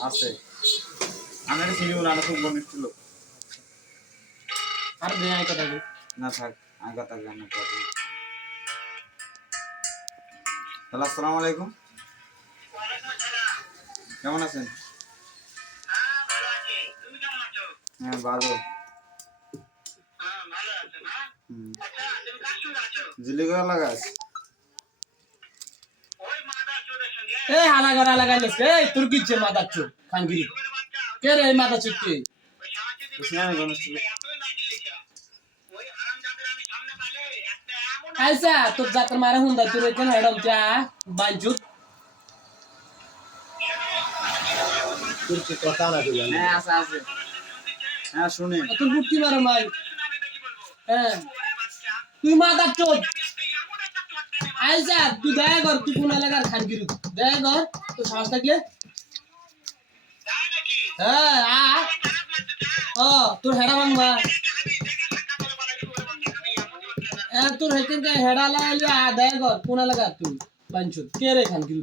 আছে আমি এটা চিনি না খুব ঘনিষ্ঠ লোক আর দে আই কথা না থাক আমি কথা জানি হ্যালো আসসালামু আলাইকুম কেমন আছেন হ্যাঁ ভালো জিলিগড়া লাগাস এই হালা গড়া লাগাইলেস এই তোর কিচ্ছে মাদার চোদ খানগিরি কে রে মাদার চোদ কে ইসলামী ঘনিষ্ঠ লোক আইসা তোর জাতর মারা হুন্দা তোর এখানে হেডম চা বাঞ্চুত তোর কি কথা না দিলাম হ্যাঁ আছে আছে হ্যাঁ শুনি তোর বুটকি মারো মাই হ্যাঁ তুই মাদার চোদ আইসা তুই দয়া কর তুই কোন এলাকার খানগিরি দয়া কর তোর সাহস থাকলে হ্যাঁ তোর হেডা বাংবা তোর হেতেন হেডা লাগাইলে দয়া কর কোন এলাকার তুই বাঞ্চুত কে রে খানগিরি